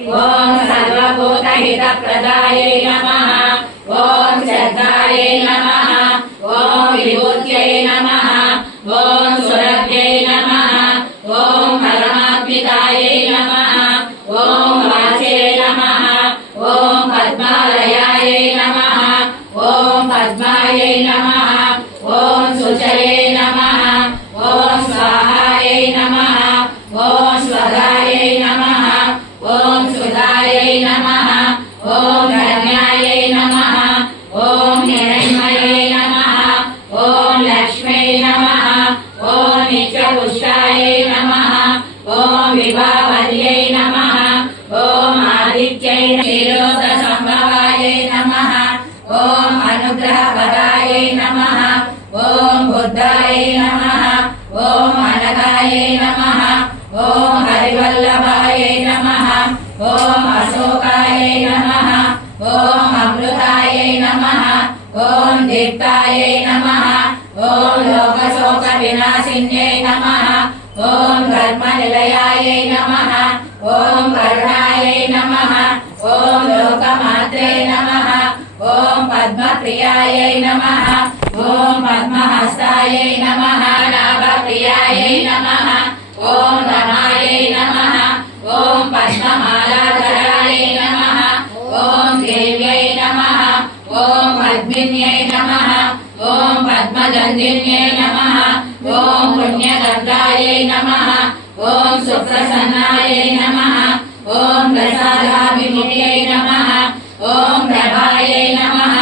ఓం సర్వభూతహితప్రదాయై నమః ఓం శ్రద్ధాయై నమః ఓం విభూత్యై నమః ఓం సురభ్యై నమః ఓం పరమాత్మికాయై నమః ఓం వాచే నమః ఓం పద్మాలయాయై నమః ఓం పద్మాయై నమః ఓం సుచరే నమః ఓం స్వాహాయై నమః ఓం స్వదాయై నమః ఓం సుధాయై నమః ఓం రమ్యాయై నమః ఓం హిరణ్మయై నమః ఓం లక్ష్మై నమః ఓం నిత్యపుష్టాయై నమః ఓం విభావల్యై నమః ఓం ఆదిత్యై క్షీరోద సంభవాయై నమః ఓం అనుగ్రహపదాయై నమః ఓం బుద్ధాయై నమః ఓం అనగాయై నమః ఓం హరివల్లభాయై నమః ఓం అశోకాయై నమః ఓం అమృతాయై నమః ఓం దీప్తాయై నమః ఓం లోకశోక వినాశిన్యై నమః ఓం కర్మనిలయాయై నమః ఓం కరుణాయై నమః ఓం లోకమాత్రే నమః ఓం పద్మప్రియాయై నమః ఓం పద్మహస్తాయై నమః నాభప్రియాయై నమః ఓం రమాయై నమః ఓం పద్మమాలాధరాయై నమః ఓం దేవ్యై నమః ఓం పద్మిన్యై నమః ఓం పద్మదండిన్యై నమః ఓం పుణ్యగంధాయై నమః ఓం సుప్రసన్నాయై నమః ఓం ప్రసాదాభిముఖ్యై నమః ఓం ప్రభాయై నమః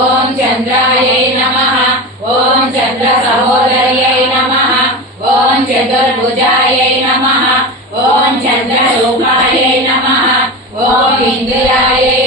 ఓం చంద్రాయై నమః ఓం చంద్ర సహోదర్యై నమః ఓం చతుర్భుజాయై నమః ఓం చంద్రరూపాయై నమః ఓం ఇంద్రియాయై